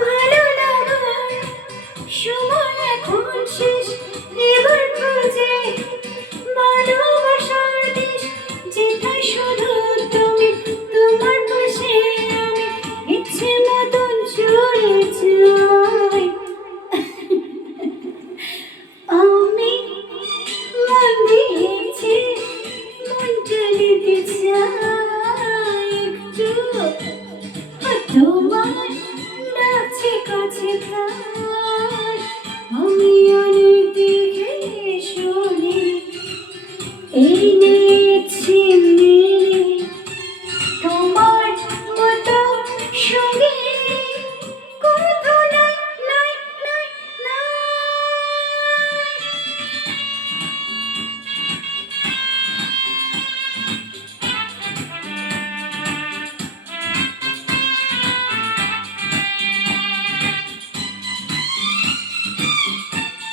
ভালো লাগার সময় এখন শেষ, এবার খুঁজে ভালোবাসার দেশ, যেথায় শুধু তুমি, তোমার পাশে আমি, ইচ্ছে মতন চলে যাই। আমি মন দিয়েছি, মনটা নিতে চাই।